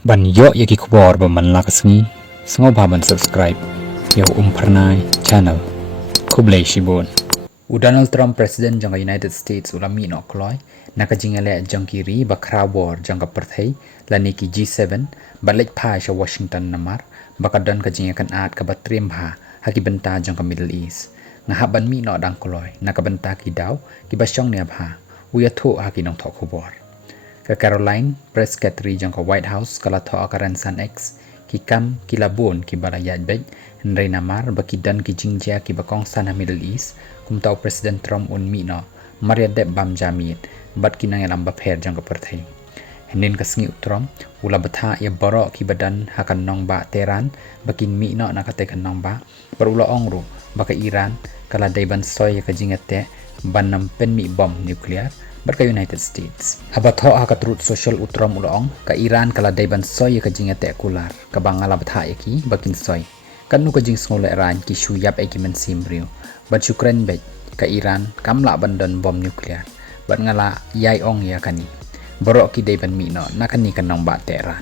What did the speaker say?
Ban yo yaki kubor ba man lakasngi sngo ba ban subscribe yo pernai channel kublai shibon Donald Trump president jangka United States ulami no kloy nakajingale jangkiri ba war jangka perthai laniki G7 balik pa sha Washington namar bakadan kajingakan at ka batrim ha haki benta jangka Middle East ngahaban mi no dang kloy nakabenta ki daw ki basyong ne bha uya thu haki nong thok kubor ke Caroline press secretary jangka White House kala tho akaran san X ki kam ki labun ki balayat bej Nrai namar bakidan ki jingja ki bakong sana Middle East kumtau President Trump un mi no Maria deb bam jamit bat ki nang elam bapher jangka perthai henin kasngi utrom ula batha ya borok ki badan hakan nong ba Tehran bakin mi no nakate kan nong ba perula ongru baka Iran kala daiban soy ka jingate banam pen mi bom nuklear berka United States. Habatho hakatrut social utrom ulong ka Iran kala daiban soy ka jingate kular ka bangala batha yaki bakin soy. Kan nu ka jing ngole Iran ki shuyap eki men simriu. Bat Ukraine bet ka Iran kamla bandan bom nuklear. Bat ngala yai ong ya kani. Borok ki daiban mi no nakani kanong ba Tehran.